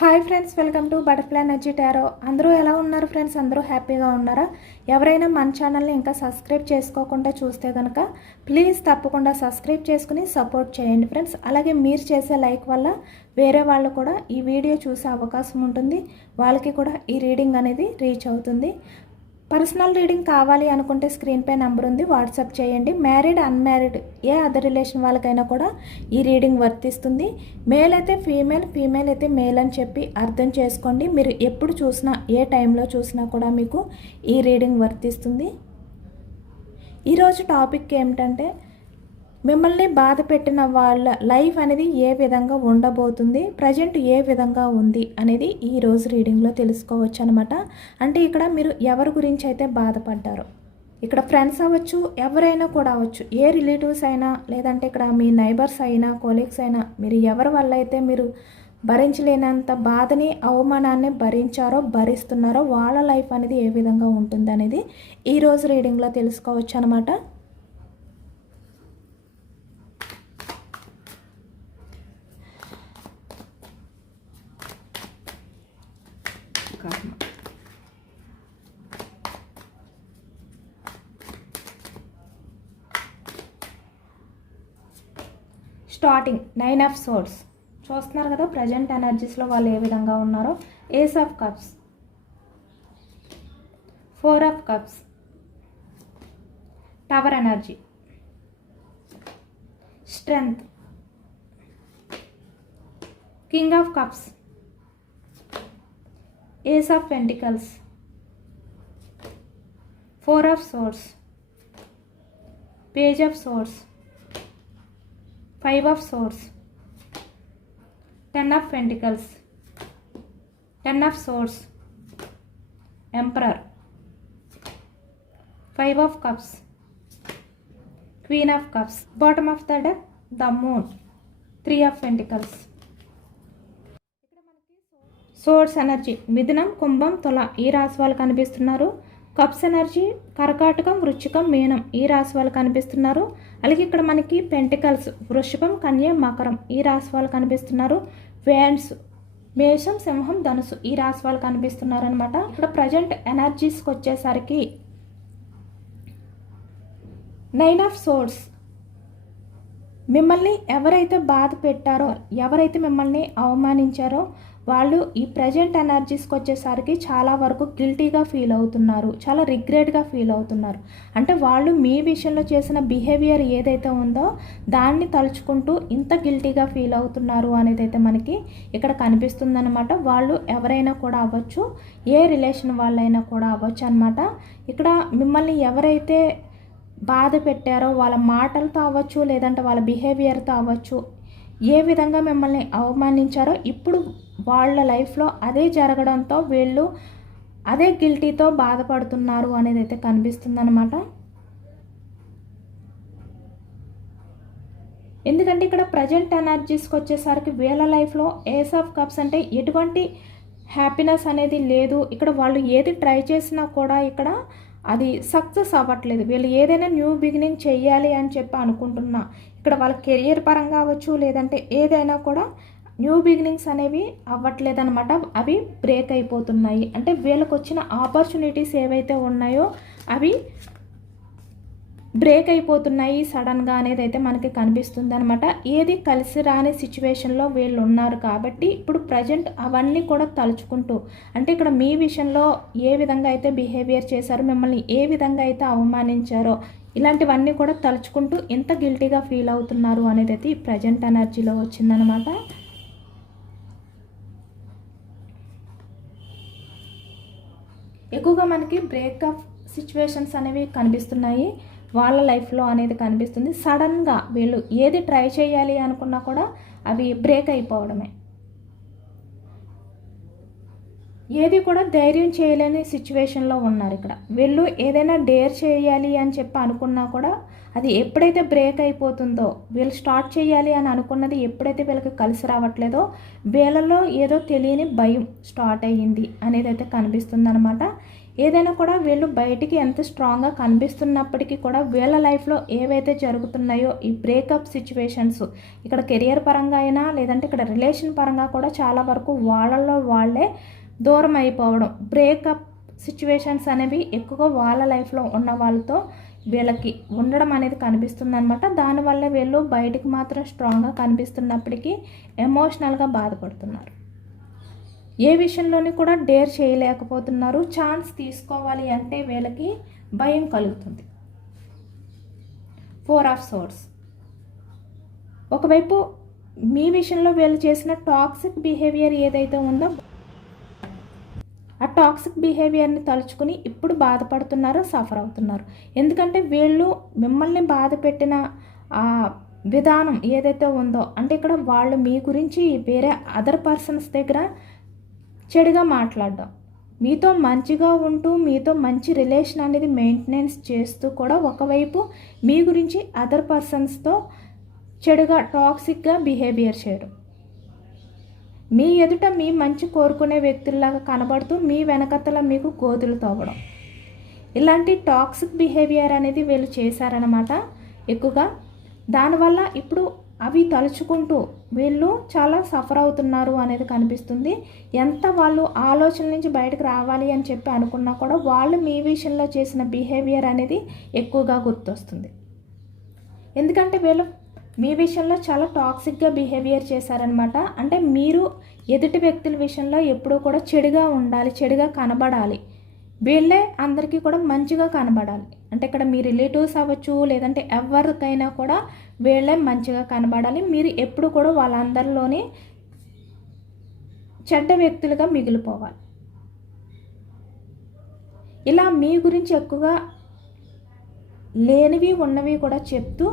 Hi friends welcome to butterfly energy tarot. అందరూ ఎలా ఉన్నారు ఫ్రెండ్స్? అందరూ హ్యాపీగా ఉన్నారా? ఎవరైనా మన ఛానల్ని ఇంకా సబ్స్క్రైబ్ చేసుకోకుండా చూస్తే కనుక ప్లీజ్ తప్పకుండా సబ్స్క్రైబ్ చేసుకుని సపోర్ట్ చేయండి ఫ్రెండ్స్. అలాగే మీరు చేసే లైక్ వల్ల వేరే వాళ్ళు కూడా ఈ వీడియో చూసే అవకాశం ఉంటుంది. వాళ్ళకి కూడా ఈ రీడింగ్ అనేది రీచ్ అవుతుంది. పర్సనల్ రీడింగ్ కావాలి అనుకుంటే స్క్రీన్ పై నెంబర్ ఉంది వాట్సాప్ చేయండి. మ్యారీడ్ అన్మ్యారీడ్ ఏ అదర్ రిలేషన్ వాళ్ళకైనా కూడా ఈ రీడింగ్ వర్తిస్తుంది. మేల్ అయితే ఫీమేల్ ఫీమేల్ అయితే మేల్ అని చెప్పి అర్థం చేసుకోండి. మీరు ఎప్పుడు చూసినా ఏ టైంలో చూసినా కూడా మీకు ఈ రీడింగ్ వర్తిస్తుంది. ఈరోజు టాపిక్ ఏమిటంటే మిమ్మల్ని బాధ పెట్టిన వాళ్ళ లైఫ్ అనేది ఏ విధంగా ఉండబోతుంది ప్రజెంట్ ఏ విధంగా ఉంది అనేది ఈ రోజు రీడింగ్లో తెలుసుకోవచ్చు అనమాట అంటే ఇక్కడ మీరు ఎవరి గురించి అయితే బాధపడ్డారో ఇక్కడ ఫ్రెండ్స్ అవ్వచ్చు ఎవరైనా కూడా అవ్వచ్చు ఏ రిలేటివ్స్ అయినా లేదంటే ఇక్కడ మీ నైబర్స్ అయినా కొలీగ్స్ అయినా మీరు ఎవరి వల్ల అయితే మీరు భరించలేనంత బాధని అవమానాన్ని భరించారో భరిస్తున్నారో వాళ్ళ లైఫ్ అనేది ఏ విధంగా ఉంటుంది అనేది ఈరోజు రీడింగ్లో తెలుసుకోవచ్చు అనమాట స్టార్టింగ్ నైన్ ఆఫ్ సోర్స్ చూస్తున్నారు కదా ప్రజెంట్ ఎనర్జీస్లో వాళ్ళు ఏ విధంగా ఉన్నారో? Ace of cups. Four of cups. Tower energy. Strength. King of cups. Ace of pentacles. Four of swords page of swords five of swords ten of pentacles ten of swords emperor five of cups queen of cups bottom of the deck the moon three of pentacles swords energy మిథునం కుంభం తుల ఈ రాశి వాళ్ళు కనిపిస్తున్నారు. Cups energy కర్కాటకం వృచ్చికం మీనం. ఈ రాశి వాళ్ళు కనిపిస్తున్నారు. అలాగే ఇక్కడ మనకి పెంటికల్స్ వృషభం కన్య మకరం ఈ రాశి వాళ్ళు కనిపిస్తున్నారు. ఫ్యాన్స్ మేషం సింహం ధనుసు ఈ రాశి వాళ్ళు కనిపిస్తున్నారు అనమాట ఇక్కడ ప్రజెంట్ ఎనర్జీస్కి వచ్చేసరికి నైన్ ఆఫ్ సోర్స్ మిమ్మల్ని ఎవరైతే బాధ పెట్టారో ఎవరైతే మిమ్మల్ని అవమానించారో వాళ్ళు ఈ ప్రజెంట్ ఎనర్జీస్కి వచ్చేసరికి చాలా వరకు గిల్టీగా ఫీల్ అవుతున్నారు. చాలా రిగ్రెట్గా ఫీల్ అవుతున్నారు. అంటే వాళ్ళు మీ విషయంలో చేసిన బిహేవియర్ ఏదైతే ఉందో దాన్ని తలుచుకుంటూ ఇంత గిల్టీగా ఫీల్ అవుతున్నారు అనేది అయితే మనకి ఇక్కడ కనిపిస్తుందన్నమాట. వాళ్ళు ఎవరైనా కూడా అవ్వచ్చు ఏ రిలేషన్ వాళ్ళైనా కూడా అవ్వచ్చు అనమాట ఇక్కడ మిమ్మల్ని ఎవరైతే బాధ పెట్టారో వాళ్ళ మాటలతో అవ్వచ్చు లేదంటే వాళ్ళ బిహేవియర్తో అవ్వచ్చు ఏ విధంగా మిమ్మల్ని అవమానించారో ఇప్పుడు వాళ్ళ లైఫ్లో అదే జరగడంతో వీళ్ళు అదే గిల్టీతో బాధపడుతున్నారు అనేది అయితే కనిపిస్తుందన్నమాట. ఎందుకంటే ఇక్కడ ప్రజెంట్ ఎనర్జీస్కి వచ్చేసరికి వీళ్ళ లైఫ్లో ఏస్ ఆఫ్ కప్స్ అంటే ఎటువంటి హ్యాపీనెస్ అనేది లేదు. ఇక్కడ వాళ్ళు ఏది ట్రై చేసినా కూడా ఇక్కడ అది సక్సెస్ అవ్వట్లేదు. వీళ్ళు ఏదైనా న్యూ బిగినింగ్ చేయాలి అని చెప్పి అనుకుంటున్నా. ఇక్కడ వాళ్ళ కెరియర్ పరంగా అవ్వచ్చు లేదంటే ఏదైనా కూడా న్యూ బిగినింగ్స్ అనేవి అవ్వట్లేదు అనమాట అవి బ్రేక్ అయిపోతున్నాయి. అంటే వీళ్ళకి వచ్చిన ఆపర్చునిటీస్ ఏవైతే ఉన్నాయో అవి బ్రేక్ అయిపోతున్నాయి సడన్గా అనేది అయితే మనకి కనిపిస్తుంది అనమాట ఏది కలిసి రాని సిచ్యువేషన్లో వీళ్ళు ఉన్నారు కాబట్టి ఇప్పుడు ప్రజెంట్ అవన్నీ కూడా తలుచుకుంటూ అంటే ఇక్కడ మీ విషయంలో ఏ విధంగా అయితే బిహేవియర్ చేశారో మిమ్మల్ని ఏ విధంగా అయితే అవమానించారో ఇలాంటివన్నీ కూడా తలుచుకుంటూ ఎంత గిల్టీగా ఫీల్ అవుతున్నారు అనేది అయితే ఈ ప్రజెంట్ ఎనర్జీలో వచ్చిందనమాట ఎక్కువగా మనకి బ్రేకప్ సిచ్యువేషన్స్ అనేవి కనిపిస్తున్నాయి. వాళ్ళ లైఫ్లో అనేది కనిపిస్తుంది. సడన్గా వీళ్ళు ఏది ట్రై చేయాలి అనుకున్నా కూడా అవి బ్రేక్ అయిపోవడమే. ఏది కూడా ధైర్యం చేయలేని సిచ్యువేషన్లో ఉన్నారు ఇక్కడ. వీళ్ళు ఏదైనా డేర్ చేయాలి అని చెప్పి అనుకున్నా కూడా అది ఎప్పుడైతే బ్రేక్ అయిపోతుందో వీళ్ళు స్టార్ట్ చేయాలి అని అనుకున్నది ఎప్పుడైతే వీళ్ళకి కలిసి రావట్లేదో వీళ్ళలో ఏదో తెలియని భయం స్టార్ట్ అయ్యింది అనేది అయితే కనిపిస్తుంది అనమాట ఏదైనా కూడా వీళ్ళు బయటికి ఎంత స్ట్రాంగ్గా కనిపిస్తున్నప్పటికీ కూడా వీళ్ళ లైఫ్లో ఏవైతే జరుగుతున్నాయో ఈ బ్రేకప్ సిచ్యువేషన్స్ ఇక్కడ కెరియర్ పరంగా అయినా లేదంటే ఇక్కడ రిలేషన్ పరంగా కూడా చాలా వరకు వాళ్ళల్లో వాళ్ళే దూరం అయిపోవడం. బ్రేకప్ సిచ్యువేషన్స్ అనేవి ఎక్కువగా వాళ్ళ లైఫ్లో ఉన్న వాళ్ళతో వీళ్ళకి ఉండడం అనేది కనిపిస్తుంది అనమాట దానివల్ల వీళ్ళు బయటికి మాత్రం స్ట్రాంగ్గా కనిపిస్తున్నప్పటికీ ఎమోషనల్గా బాధపడుతున్నారు. ఏ విషయంలోని కూడా డేర్ చేయలేకపోతున్నారు. ఛాన్స్ తీసుకోవాలి అంటే వీళ్ళకి భయం కలుగుతుంది. ఫోర్ ఆఫ్ సోర్స్ ఒకవైపు మీ విషయంలో వీళ్ళు చేసిన టాక్సిక్ బిహేవియర్ ఏదైతే ఉందో ఆ టాక్సిక్ బిహేవియర్ని తలుచుకుని ఇప్పుడు బాధపడుతున్నారు సఫర్ అవుతున్నారు. ఎందుకంటే వీళ్ళు మిమ్మల్ని బాధ పెట్టిన ఆ విధానం ఏదైతే ఉందో అంటే ఇక్కడ వాళ్ళు మీ గురించి వేరే అదర్ పర్సన్స్ దగ్గర చెడుగా మాట్లాడడం. మీతో మంచిగా ఉంటూ మీతో మంచి రిలేషన్ అనేది మెయింటెనెన్స్ చేస్తూ కూడా ఒకవైపు మీ గురించి అదర్ పర్సన్స్తో చెడుగా టాక్సిక్గా బిహేవియర్ చేయడం. మీ ఎదుట మీ మంచి కోరుకునే వ్యక్తుల్లాగా కనబడుతూ మీ వెనకతల మీకు గోతులు తవ్వడం. ఇలాంటి టాక్సిక్ బిహేవియర్ అనేది వీళ్ళు చేశారనమాట ఎక్కువగా దానివల్ల ఇప్పుడు అవి తలుచుకుంటూ వీళ్ళు చాలా సఫర్ అవుతున్నారు అనేది కనిపిస్తుంది. ఎంత వాళ్ళు ఆలోచన నుంచి బయటకు రావాలి అని చెప్పి అనుకున్నా కూడా వాళ్ళు మీ విషయంలో చేసిన బిహేవియర్ అనేది ఎక్కువగా గుర్తొస్తుంది. ఎందుకంటే వీళ్ళు మీ విషయంలో చాలా టాక్సిక్గా బిహేవియర్ చేశారనమాట అంటే మీరు ఎదుటి వ్యక్తుల విషయంలో ఎప్పుడూ కూడా చెడుగా ఉండాలి చెడుగా కనబడాలి. వీళ్ళే అందరికీ కూడా మంచిగా కనబడాలి. అంటే ఇక్కడ మీ రిలేటివ్స్ అవ్వచ్చు లేదంటే ఎవరికైనా కూడా వీళ్ళే మంచిగా కనబడాలి. మీరు ఎప్పుడు కూడా వాళ్ళందరిలోనే చెడ్డ వ్యక్తులుగా మిగిలిపోవాలి. ఇలా మీ గురించి ఎక్కువగా లేనివి ఉన్నవి కూడా చెప్తూ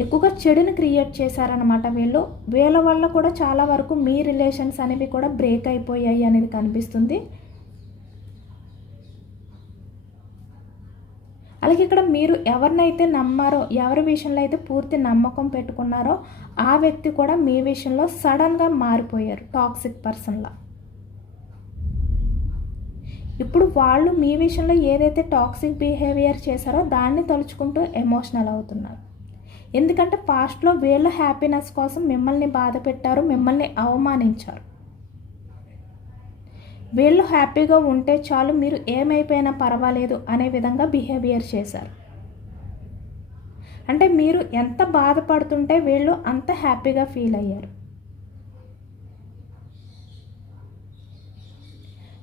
ఎక్కువగా చెడుని క్రియేట్ చేశారనమాట వీళ్ళు. వీళ్ళ వల్ల కూడా చాలా వరకు మీ రిలేషన్స్ అనేవి కూడా బ్రేక్ అయిపోయాయి అనేది కనిపిస్తుంది. అలాగే ఇక్కడ మీరు ఎవరినైతే నమ్మారో ఎవరి విషయంలో అయితే పూర్తి నమ్మకం పెట్టుకున్నారో ఆ వ్యక్తి కూడా మీ విషయంలో సడన్గా మారిపోయారు టాక్సిక్ పర్సన్లా ఇప్పుడు వాళ్ళు మీ విషయంలో ఏదైతే టాక్సిక్ బిహేవియర్ చేశారో దాన్ని తలుచుకుంటూ ఎమోషనల్ అవుతున్నారు. ఎందుకంటే పాస్ట్లో వీళ్ళ హ్యాపీనెస్ కోసం మిమ్మల్ని బాధ పెట్టారు మిమ్మల్ని అవమానించారు. వీళ్ళు హ్యాపీగా ఉంటే చాలు మీరు ఏమైపోయినా పర్వాలేదు అనే విధంగా బిహేవియర్ చేశారు. అంటే మీరు ఎంత బాధపడుతుంటే వీళ్ళు అంత హ్యాపీగా ఫీల్ అయ్యారు.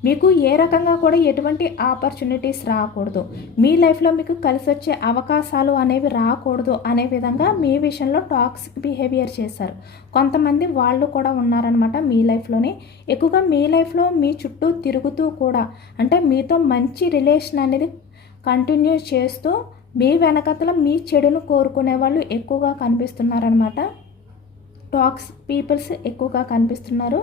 మీకు ఏ రకంగా కూడా ఎటువంటి ఆపర్చునిటీస్ రాకూడదు. మీ లైఫ్లో మీకు కలిసి వచ్చే అవకాశాలు అనేవి రాకూడదు అనే విధంగా మీ విషయంలో టాక్సిక్ బిహేవియర్ చేశారు. కొంతమంది వాళ్ళు కూడా ఉన్నారనమాట మీ లైఫ్లోనే. ఎక్కువగా మీ లైఫ్లో మీ చుట్టూ తిరుగుతూ కూడా అంటే మీతో మంచి రిలేషన్ అనేది కంటిన్యూ చేస్తూ మీ వెనకతల మీ చెడును కోరుకునే వాళ్ళు ఎక్కువగా కనిపిస్తున్నారనమాట టాక్స్ పీపుల్స్ ఎక్కువగా కనిపిస్తున్నారు.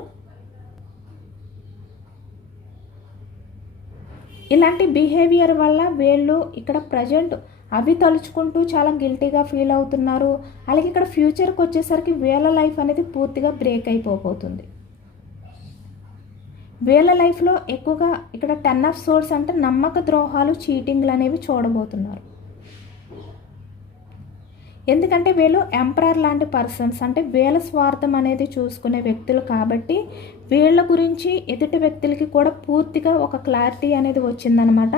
ఇలాంటి బిహేవియర్ వల్ల వీళ్ళు ఇక్కడ ప్రజెంట్ అవి తలుచుకుంటూ చాలా గిల్టీగా ఫీల్ అవుతున్నారు. అలాగే ఇక్కడ ఫ్యూచర్కి వచ్చేసరికి వీళ్ళ లైఫ్ అనేది పూర్తిగా బ్రేక్ అయిపోతుంది వీళ్ళ లైఫ్లో ఎక్కువగా ఇక్కడ టెన్ ఆఫ్ సోర్స్ అంటే నమ్మక ద్రోహాలు చీటింగ్లు అనేవి చూడబోతున్నారు. ఎందుకంటే వీళ్ళు ఎంపరర్ లాంటి పర్సన్స్. అంటే వీళ్ళ స్వార్థం అనేది చూసుకునే వ్యక్తులు కాబట్టి వీళ్ళ గురించి ఎదుటి వ్యక్తులకి కూడా పూర్తిగా ఒక క్లారిటీ అనేది వచ్చిందనమాట.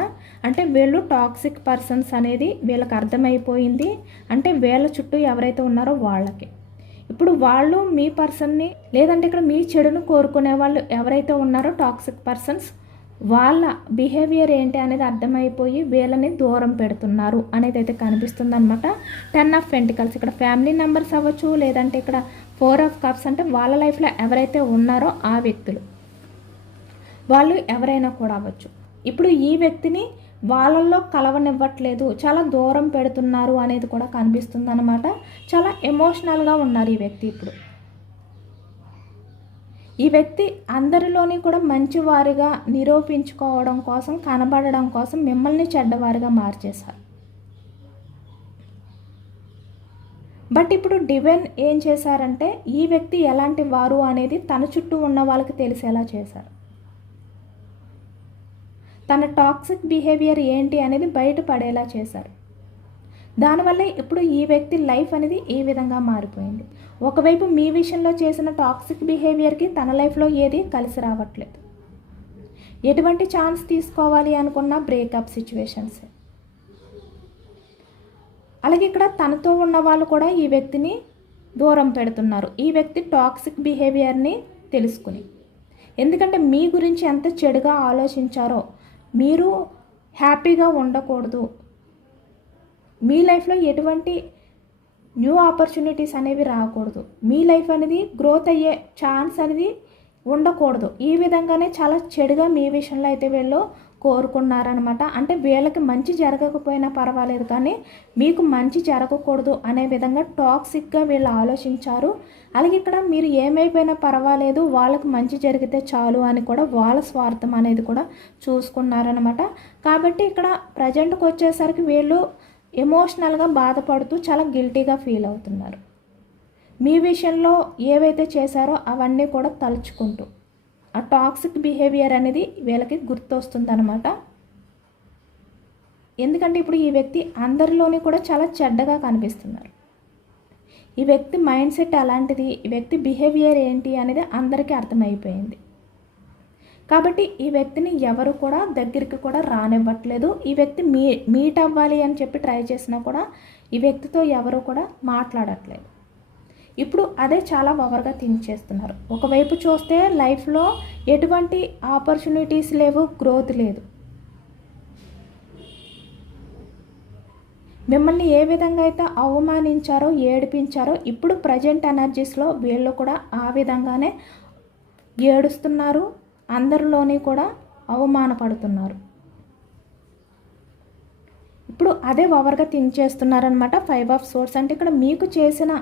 అంటే వీళ్ళు టాక్సిక్ పర్సన్స్ అనేది వీళ్ళకి అర్థమైపోయింది. అంటే వీళ్ళ చుట్టూ ఎవరైతే ఉన్నారో వాళ్ళకి. ఇప్పుడు వాళ్ళు మీ పర్సన్ని లేదంటే ఇక్కడ మీ చెడును కోరుకునే వాళ్ళు ఎవరైతే ఉన్నారో టాక్సిక్ పర్సన్స్ వాళ్ళ బిహేవియర్ ఏంటి అనేది అర్థమైపోయి వీళ్ళని దూరం పెడుతున్నారు అనేది అయితే కనిపిస్తుంది అనమాట టెన్ ఆఫ్ పెంటికల్స్ ఇక్కడ ఫ్యామిలీ మెంబర్స్ అవ్వచ్చు లేదంటే ఇక్కడ ఫోర్ ఆఫ్ కప్స్ అంటే వాళ్ళ లైఫ్లో ఎవరైతే ఉన్నారో ఆ వ్యక్తులు. వాళ్ళు ఎవరైనా కూడా అవ్వచ్చు. ఇప్పుడు ఈ వ్యక్తిని వాళ్ళల్లో కలవనివ్వట్లేదు చాలా దూరం పెడుతున్నారు అనేది కూడా కనిపిస్తుంది అనమాట చాలా ఎమోషనల్గా ఉన్నారు ఈ వ్యక్తి ఇప్పుడు. ఈ వ్యక్తి అందరిలోని కూడా మంచివారిగా నిరూపించుకోవడం కోసం కనబడడం కోసం మిమ్మల్ని చెడ్డవారిగా మార్చేశారు. బట్ ఇప్పుడు డివెన్ ఏం చేశారంటే ఈ వ్యక్తి ఎలాంటి వారు అనేది తన చుట్టూ ఉన్న వాళ్ళకి తెలిసేలా చేశారు. తన టాక్సిక్ బిహేవియర్ ఏంటి అనేది బయటపడేలా చేశారు. దానివల్ల ఇప్పుడు ఈ వ్యక్తి లైఫ్ అనేది ఈ విధంగా మారిపోయింది? ఒకవైపు మీ విషయంలో చేసిన టాక్సిక్ బిహేవియర్కి తన లైఫ్లో ఏది కలిసి రావట్లేదు. ఎటువంటి ఛాన్స్ తీసుకోవాలి అనుకున్న బ్రేకప్ సిచ్యువేషన్స్ అలాగే ఇక్కడ తనతో ఉన్న వాళ్ళు కూడా ఈ వ్యక్తిని దూరం పెడుతున్నారు. ఈ వ్యక్తి టాక్సిక్ బిహేవియర్ని తెలుసుకుని. ఎందుకంటే మీ గురించి ఎంత చెడుగా ఆలోచించారో మీరు హ్యాపీగా ఉండకూడదు. మీ లైఫ్లో ఎటువంటి న్యూ ఆపర్చునిటీస్ అనేవి రాకూడదు. మీ లైఫ్ అనేది గ్రోత్ అయ్యే ఛాన్స్ అనేది ఉండకూడదు. ఈ విధంగానే చాలా చెడుగా మీ విషయంలో అయితే వీళ్ళు కోరుకున్నారనమాట అంటే వీళ్ళకి మంచి జరగకపోయినా పర్వాలేదు కానీ మీకు మంచి జరగకూడదు అనే విధంగా టాక్సిక్గా వీళ్ళు ఆలోచించారు. అలాగే ఇక్కడ మీరు ఏమైపోయినా పర్వాలేదు వాళ్ళకి మంచి జరిగితే చాలు అని కూడా వాళ్ళ స్వార్థం అనేది కూడా చూసుకున్నారనమాట కాబట్టి ఇక్కడ ప్రజెంట్కి వచ్చేసరికి వీళ్ళు ఎమోషనల్గా బాధపడుతూ చాలా గిల్టీగా ఫీల్ అవుతున్నారు. మీ విషయంలో ఏవైతే చేశారో అవన్నీ కూడా తలుచుకుంటూ. ఆ టాక్సిక్ బిహేవియర్ అనేది వీళ్ళకి గుర్తొస్తుంది అనమాట ఎందుకంటే ఇప్పుడు ఈ వ్యక్తి అందరిలోనే కూడా చాలా చెడ్డగా కనిపిస్తున్నారు. ఈ వ్యక్తి మైండ్ సెట్ అలాంటిది ఈ వ్యక్తి బిహేవియర్ ఏంటి అనేది అందరికీ అర్థమైపోయింది. కాబట్టి ఈ వ్యక్తిని ఎవరు కూడా దగ్గరికి కూడా రానివ్వట్లేదు. ఈ వ్యక్తి మీ మీట్ అవ్వాలి అని చెప్పి ట్రై చేసినా కూడా ఈ వ్యక్తితో ఎవరు కూడా మాట్లాడట్లేదు. ఇప్పుడు అదే చాలా ఓవర్గా థింక్ చేస్తున్నారు. ఒకవైపు చూస్తే లైఫ్లో ఎటువంటి ఆపర్చునిటీస్ లేవు గ్రోత్ లేదు. మిమ్మల్ని ఏ విధంగా అయితే అవమానించారో ఏడిపించారో ఇప్పుడు ప్రజెంట్ ఎనర్జీస్లో వీళ్ళు కూడా ఆ విధంగానే ఏడుస్తున్నారు. అందరిలోనే కూడా అవమానపడుతున్నారు. ఇప్పుడు అదే ఓవర్గా థింక్ చేస్తున్నారనమాట ఫైవ్ ఆఫ్ సోర్స్. అంటే ఇక్కడ మీకు చేసిన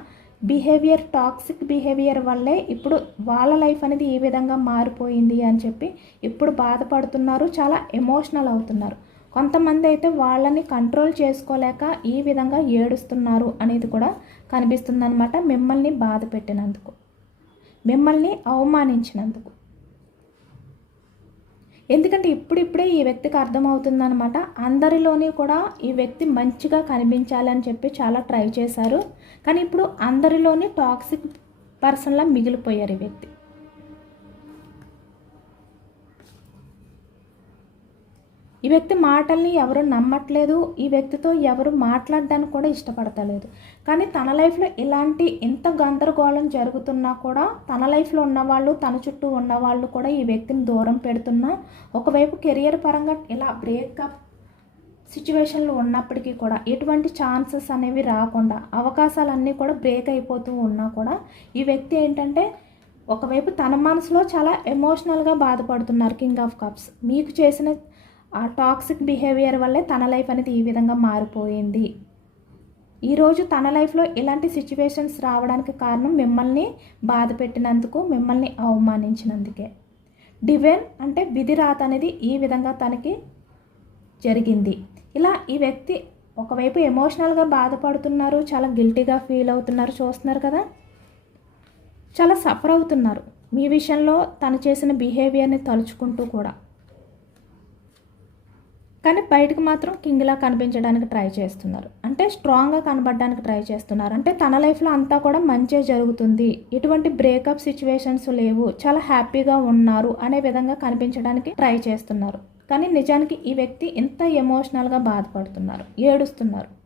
బిహేవియర్ టాక్సిక్ బిహేవియర్ వల్లే ఇప్పుడు వాళ్ళ లైఫ్ అనేది ఈ విధంగా మారిపోయింది అని చెప్పి ఇప్పుడు బాధపడుతున్నారు చాలా ఎమోషనల్ అవుతున్నారు. కొంతమంది అయితే వాళ్ళని కంట్రోల్ చేసుకోలేక ఈ విధంగా ఏడుస్తున్నారు అనేది కూడా కనిపిస్తుందన్నమాట మిమ్మల్ని బాధ పెట్టినందుకు. మిమ్మల్ని అవమానించినందుకు. ఎందుకంటే ఇప్పుడిప్పుడే ఈ వ్యక్తికి అర్థమవుతుందనమాట అందరిలోని కూడా ఈ వ్యక్తి మంచిగా కనిపించాలని చెప్పి చాలా ట్రై చేశారు. కానీ ఇప్పుడు అందరిలోని టాక్సిక్ పర్సన్లా మిగిలిపోయారు ఈ వ్యక్తి. ఈ వ్యక్తి మాటల్ని ఎవరు నమ్మట్లేదు. ఈ వ్యక్తితో ఎవరు మాట్లాడడానికి కూడా ఇష్టపడతలేదు. కానీ తన లైఫ్లో ఇలాంటి ఎంత గందరగోళం జరుగుతున్నా కూడా తన లైఫ్లో ఉన్నవాళ్ళు తన చుట్టూ ఉన్నవాళ్ళు కూడా ఈ వ్యక్తిని దూరం పెడుతున్నా ఒకవైపు కెరియర్ పరంగా ఇలా బ్రేకప్ సిచ్యువేషన్లో ఉన్నప్పటికీ కూడా ఎటువంటి ఛాన్సెస్ అనేవి రాకుండా అవకాశాలన్నీ కూడా బ్రేక్ అయిపోతూ ఉన్నా కూడా ఈ వ్యక్తి ఏంటంటే ఒకవైపు తన మనసులో చాలా ఎమోషనల్గా బాధపడుతున్నారు కింగ్ ఆఫ్ కప్స్. మీకు చేసిన ఆ టాక్సిక్ బిహేవియర్ వల్లే తన లైఫ్ అనేది ఈ విధంగా మారిపోయింది. ఈరోజు తన లైఫ్లో ఇలాంటి సిచ్యువేషన్స్ రావడానికి కారణం మిమ్మల్ని బాధ పెట్టినందుకు మిమ్మల్ని అవమానించినందుకే. డివెన్ అంటే విధి రాత అనేది ఈ విధంగా తనకి జరిగింది. ఇలా ఈ వ్యక్తి ఒకవైపు ఎమోషనల్గా బాధపడుతున్నారు చాలా గిల్టీగా ఫీల్ అవుతున్నారు చూస్తున్నారు కదా. చాలా సఫర్ అవుతున్నారు. మీ విషయంలో తను చేసిన బిహేవియర్ని తలుచుకుంటూ కూడా. కానీ బయటకు మాత్రం కింగ్లా కనిపించడానికి ట్రై చేస్తున్నారు. అంటే స్ట్రాంగ్గా కనబడడానికి ట్రై చేస్తున్నారు. అంటే తన లైఫ్లో అంతా కూడా మంచే జరుగుతుంది. ఎటువంటి బ్రేకప్ సిచ్యువేషన్స్ లేవు. చాలా హ్యాపీగా ఉన్నారు అనే విధంగా కనిపించడానికి ట్రై చేస్తున్నారు. కానీ నిజానికి ఈ వ్యక్తి ఎంత ఎమోషనల్గా బాధపడుతున్నారు. ఏడుస్తున్నారు.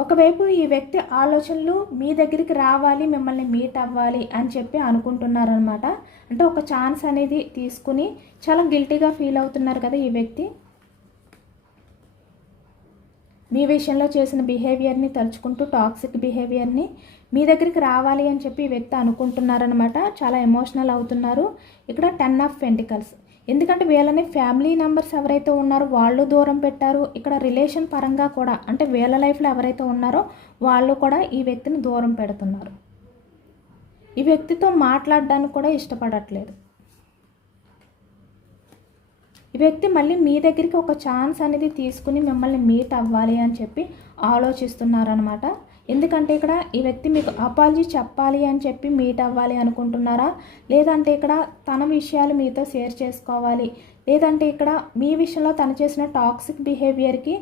ఒకవైపు ఈ వ్యక్తి ఆలోచనలు మీ దగ్గరికి రావాలి మిమ్మల్ని మీట్ అవ్వాలి అని చెప్పి అనుకుంటున్నారనమాట అంటే ఒక ఛాన్స్ అనేది తీసుకుని చాలా గిల్టీగా ఫీల్ అవుతున్నారు కదా ఈ వ్యక్తి. మీ విషయంలో చేసిన బిహేవియర్ని తలుచుకుంటూ టాక్సిక్ బిహేవియర్ని మీ దగ్గరికి రావాలి అని చెప్పి ఈ వ్యక్తి అనుకుంటున్నారనమాట చాలా ఎమోషనల్ అవుతున్నారు. ఇక్కడ టెన్ ఆఫ్ పెంటికల్స్ ఎందుకంటే వీళ్ళని ఫ్యామిలీ మెంబర్స్ ఎవరైతే ఉన్నారో వాళ్ళు దూరం పెట్టారు. ఇక్కడ రిలేషన్ పరంగా కూడా అంటే వీళ్ళ లైఫ్లో ఎవరైతే ఉన్నారో వాళ్ళు కూడా ఈ వ్యక్తిని దూరం పెడుతున్నారు. ఈ వ్యక్తితో మాట్లాడడానికి కూడా ఇష్టపడట్లేదు. ఈ వ్యక్తి మళ్ళీ మీ దగ్గరికి ఒక ఛాన్స్ అనేది తీసుకుని మిమ్మల్ని మీట్ అవ్వాలి అని చెప్పి ఆలోచిస్తున్నారనమాట ఎందుకంటే ఇక్కడ ఈ వ్యక్తి మీకు అపాలజీ చెప్పాలి అని చెప్పి మీట్ అవ్వాలి అనుకుంటున్నారా? లేదంటే ఇక్కడ తన విషయాలు మీతో షేర్ చేసుకోవాలి. లేదంటే ఇక్కడ మీ విషయంలో తను చేసిన టాక్సిక్ బిహేవియర్కి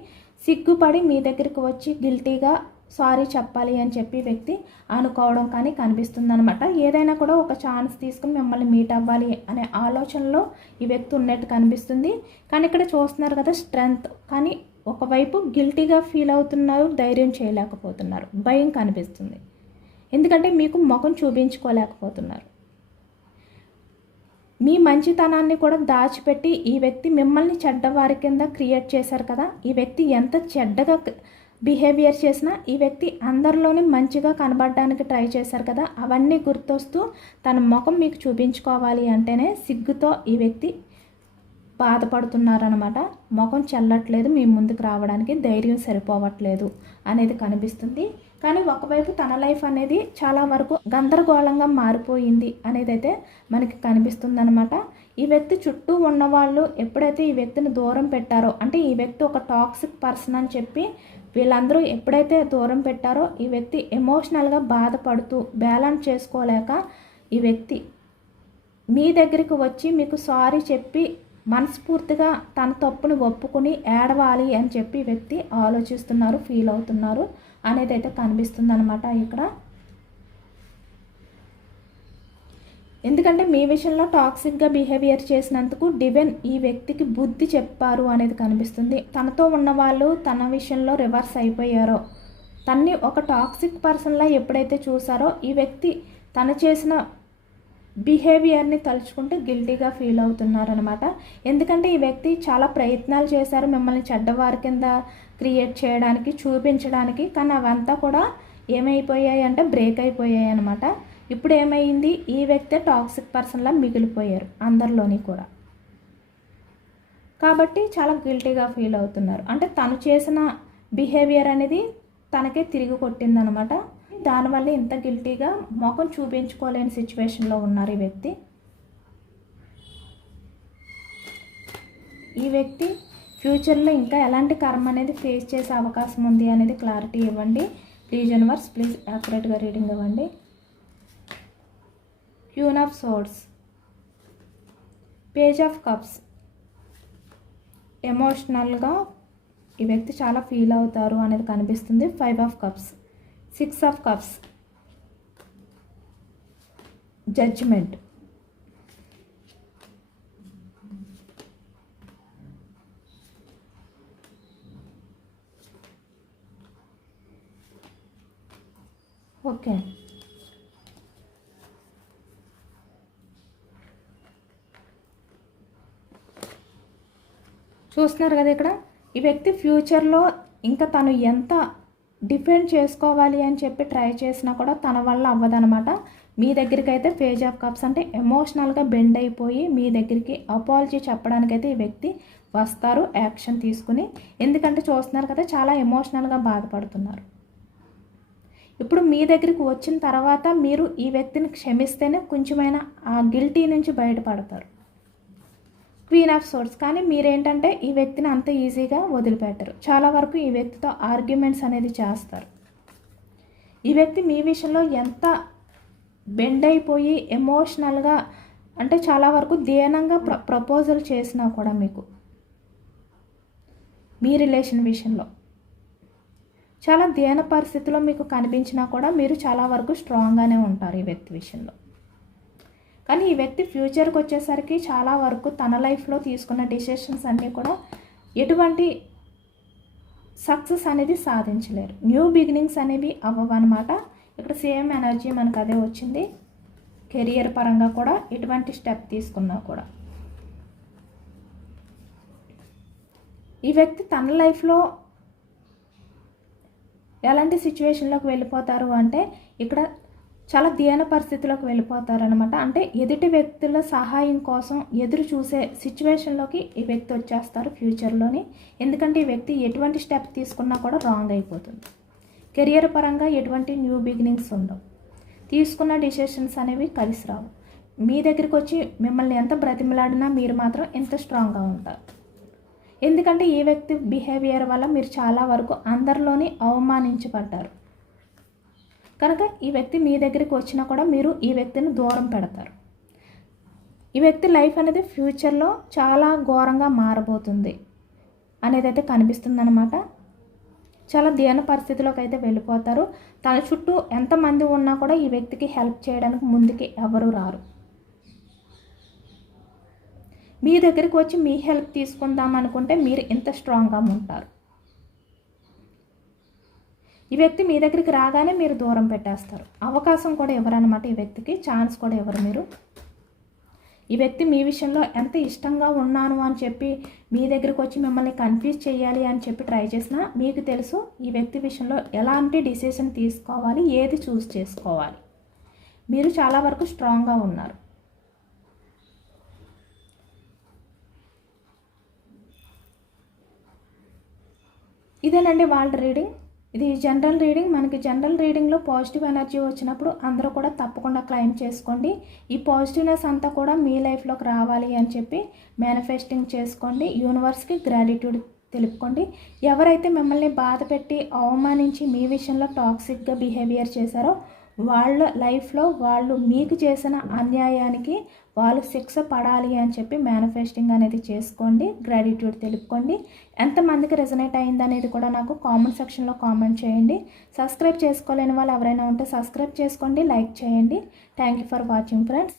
సిగ్గుపడి మీ దగ్గరికి వచ్చి గిల్టీగా సారీ చెప్పాలి అని చెప్పి వ్యక్తి అనుకోవడం కానీ కనిపిస్తుంది అనమాట ఏదైనా కూడా ఒక ఛాన్స్ తీసుకుని మిమ్మల్ని మీట్ అవ్వాలి అనే ఆలోచనలో ఈ వ్యక్తి ఉన్నట్టు కనిపిస్తుంది. కానీ ఇక్కడ చూస్తున్నారు కదా స్ట్రెంగ్త్. కానీ ఒకవైపు గిల్టీగా ఫీల్ అవుతున్నారు ధైర్యం చేయలేకపోతున్నారు భయం కనిపిస్తుంది. ఎందుకంటే మీకు ముఖం చూపించుకోలేకపోతున్నారు. మీ మంచితనాన్ని కూడా దాచిపెట్టి ఈ వ్యక్తి మిమ్మల్ని చెడ్డవారి కింద క్రియేట్ చేశారు కదా ఈ వ్యక్తి ఎంత చెడ్డగా బిహేవియర్ చేసినా ఈ వ్యక్తి అందరిలోనే మంచిగా కనబడడానికి ట్రై చేశారు కదా అవన్నీ గుర్తొస్తూ తన ముఖం మీకు చూపించుకోవాలి అంటేనే సిగ్గుతో ఈ వ్యక్తి బాధపడుతున్నారనమాట ముఖం చల్లట్లేదు మీ ముందుకు రావడానికి ధైర్యం సరిపోవట్లేదు అనేది కనిపిస్తుంది. కానీ ఒకవైపు తన లైఫ్ అనేది చాలా వరకు గందరగోళంగా మారిపోయింది అనేది అయితే మనకి కనిపిస్తుంది అనమాట ఈ వ్యక్తి చుట్టూ ఉన్నవాళ్ళు ఎప్పుడైతే ఈ వ్యక్తిని దూరం పెట్టారో అంటే ఈ వ్యక్తి ఒక టాక్సిక్ పర్సన్ అని చెప్పి వీళ్ళందరూ ఎప్పుడైతే దూరం పెట్టారో ఈ వ్యక్తి ఎమోషనల్గా బాధపడుతూ బ్యాలెన్స్ చేసుకోలేక ఈ వ్యక్తి మీ దగ్గరికి వచ్చి మీకు సారీ చెప్పి మనస్ఫూర్తిగా తన తప్పును ఒప్పుకుని ఏడవాలి అని చెప్పి వ్యక్తి ఆలోచిస్తున్నారు ఫీల్ అవుతున్నారు అనేది అయితే కనిపిస్తుంది అనమాట ఇక్కడ. ఎందుకంటే మీ విషయంలో టాక్సిక్గా బిహేవియర్ చేసినందుకు డివెన్ ఈ వ్యక్తికి బుద్ధి చెప్పారు అనేది కనిపిస్తుంది. తనతో ఉన్నవాళ్ళు తన విషయంలో రివర్స్ అయిపోయారో తన్ని ఒక టాక్సిక్ పర్సన్లా ఎప్పుడైతే చూసారో ఈ వ్యక్తి తను చేసిన బిహేవియర్ని తలుచుకుంటే గిల్టీగా ఫీల్ అవుతున్నారనమాట ఎందుకంటే ఈ వ్యక్తి చాలా ప్రయత్నాలు చేశారు మిమ్మల్ని చెడ్డవారి కింద క్రియేట్ చేయడానికి చూపించడానికి. కానీ అవంతా కూడా ఏమైపోయాయి అంటే బ్రేక్ అయిపోయాయి అనమాట ఇప్పుడు ఏమైంది? ఈ వ్యక్తే టాక్సిక్ పర్సన్లా మిగిలిపోయారు అందరిలోని కూడా. కాబట్టి చాలా గిల్టీగా ఫీల్ అవుతున్నారు. అంటే తను చేసిన బిహేవియర్ అనేది తనకే తిరిగి కొట్టిందనమాట దానివల్ల ఇంత గిల్టీగా ముఖం చూపించుకోలేని సిచ్యువేషన్లో ఉన్నారు ఈ వ్యక్తి. ఈ వ్యక్తి ఫ్యూచర్లో ఇంకా ఎలాంటి కర్మ అనేది ఫేస్ చేసే అవకాశం ఉంది అనేది క్లారిటీ ఇవ్వండి. ప్లీజ్ యూనివర్స్ ప్లీజ్ యాక్యురేట్గా రీడింగ్ ఇవ్వండి. Queen of swords page of cups. ఎమోషనల్గా ఈ వ్యక్తి చాలా ఫీల్ అవుతారు అనేది కనిపిస్తుంది. Five of cups. Six of cups judgement okay చూస్తున్నారు కదా ఇక్కడ? ఈ వ్యక్తి ఫ్యూచర్లో ఇంకా తను ఎంత డిఫెండ్ చేసుకోవాలి అని చెప్పి ట్రై చేసినా కూడా తన వల్ల అవ్వదనమాట మీ దగ్గరికి అయితే పేజ్ ఆఫ్ కప్స్ అంటే ఎమోషనల్గా బెండ్ అయిపోయి మీ దగ్గరికి అపాలజీ చెప్పడానికైతే ఈ వ్యక్తి వస్తారు యాక్షన్ తీసుకుని. ఎందుకంటే చూస్తున్నారు కదా చాలా ఎమోషనల్గా బాధపడుతున్నారు. ఇప్పుడు మీ దగ్గరికి వచ్చిన తర్వాత మీరు ఈ వ్యక్తిని క్షమిస్తేనే కొంచెమైనా ఆ గిల్టీ నుంచి బయటపడతారు. క్వీన్ ఆఫ్ సోర్స్ కానీ మీరేంటంటే ఈ వ్యక్తిని అంత ఈజీగా వదిలిపెట్టరు. చాలా వరకు ఈ వ్యక్తితో ఆర్గ్యుమెంట్స్ అనేది చేస్తారు. ఈ వ్యక్తి మీ విషయంలో ఎంత బెండ్ అయిపోయి ఎమోషనల్గా అంటే చాలా వరకు దీనంగా ప్ర ప్రపోజల్ చేసినా కూడా మీకు మీ రిలేషన్ విషయంలో చాలా దీన పరిస్థితిలో మీకు కనిపించినా కూడా మీరు చాలా వరకు స్ట్రాంగ్గానే ఉంటారు ఈ వ్యక్తి విషయంలో. కానీ ఈ వ్యక్తి ఫ్యూచర్కి వచ్చేసరికి చాలా వరకు తన లైఫ్లో తీసుకున్న డిసిషన్స్ అన్నీ కూడా ఎటువంటి సక్సెస్ అనేది సాధించలేరు. న్యూ బిగినింగ్స్ అనేవి అవ్వవన్నమాట. ఇక్కడ సేమ్ ఎనర్జీ మనకు అదే వచ్చింది. కెరియర్ పరంగా కూడా ఎటువంటి స్టెప్ తీసుకున్నా కూడా. ఈ వ్యక్తి తన లైఫ్లో ఎలాంటి సిచ్యువేషన్లోకి వెళ్ళిపోతారు అంటే ఇక్కడ చాలా దీన పరిస్థితిలోకి వెళ్ళిపోతారనమాట అంటే ఎదుటి వ్యక్తుల సహాయం కోసం ఎదురు చూసే సిచ్యువేషన్లోకి ఈ వ్యక్తి వచ్చేస్తారు ఫ్యూచర్లోని. ఎందుకంటే ఈ వ్యక్తి ఎటువంటి స్టెప్ తీసుకున్నా కూడా రాంగ్ అయిపోతుంది. కెరియర్ పరంగా ఎటువంటి న్యూ బిగినింగ్స్ ఉండవు. తీసుకున్న డిసిషన్స్ అనేవి కలిసి రావు మీ దగ్గరికి వచ్చి మిమ్మల్ని ఎంత బ్రతిమలాడినా మీరు మాత్రం ఎంత స్ట్రాంగ్గా ఉంటారు. ఎందుకంటే ఈ వ్యక్తి బిహేవియర్ వల్ల మీరు చాలా వరకు అందరిలోని అవమానించబడ్డారు. కనుక ఈ వ్యక్తి మీ దగ్గరికి వచ్చినా కూడా మీరు ఈ వ్యక్తిని దూరం పెడతారు. ఈ వ్యక్తి లైఫ్ అనేది ఫ్యూచర్లో చాలా ఘోరంగా మారబోతుంది అనేది అయితే కనిపిస్తుందన్నమాట. చాలా దీన పరిస్థితిలోకి అయితే వెళ్ళిపోతారు. తన చుట్టూ ఎంతమంది ఉన్నా కూడా ఈ వ్యక్తికి హెల్ప్ చేయడానికి ముందుకి ఎవరు రారు. మీ దగ్గరికి వచ్చి మీ హెల్ప్ తీసుకుందాం అనుకుంటే మీరు ఇంత స్ట్రాంగ్గా ఉంటారు. ఈ వ్యక్తి మీ దగ్గరికి రాగానే మీరు దూరం పెట్టేస్తారు. అవకాశం కూడా ఇవ్వరనమాట ఈ వ్యక్తికి. ఛాన్స్ కూడా ఇవ్వరు మీరు. ఈ వ్యక్తి మీ విషయంలో ఎంత ఇష్టంగా ఉన్నాను అని చెప్పి మీ దగ్గరికి వచ్చి మిమ్మల్ని కన్ఫ్యూజ్ చేయాలి అని చెప్పి ట్రై చేసినా మీకు తెలుసు ఈ వ్యక్తి విషయంలో ఎలాంటి డిసిషన్ తీసుకోవాలి ఏది చూస్ చేసుకోవాలి. మీరు చాలా వరకు స్ట్రాంగ్గా ఉన్నారు. ఇదేనండి వాళ్ళ రీడింగ్ ఇది జనరల్ రీడింగ్ మనకి జనరల్ రీడింగ్లో పాజిటివ్ ఎనర్జీ వచ్చినప్పుడు అందరూ కూడా తప్పకుండా క్లైమ్ చేసుకోండి. ఈ పాజిటివ్నెస్ అంతా కూడా మీ లైఫ్లోకి రావాలి అని చెప్పి మేనిఫెస్టింగ్ చేసుకోండి. యూనివర్స్కి గ్రాటిట్యూడ్ తెలుపుకోండి. ఎవరైతే మిమ్మల్ని బాధ పెట్టి అవమానించి మీ విషయంలో టాక్సిక్గా బిహేవియర్ చేశారో వాళ్ళ లైఫ్లో వాళ్ళు మీకు చేసిన అన్యాయానికి వాళ్ళు శిక్ష పడాలి అని చెప్పి మేనిఫెస్టింగ్ అనేది చేసుకోండి గ్రాటిట్యూడ్ తెలుపుకోండి. ఎంతమందికి రెజనేట్ అయింది అనేది కూడా నాకు కామెంట్ సెక్షన్లో కామెంట్ చేయండి. సబ్స్క్రైబ్ చేసుకోలేని వాళ్ళు ఎవరైనా ఉంటే సబ్స్క్రైబ్ చేసుకోండి లైక్ చేయండి. Thank you for watching friends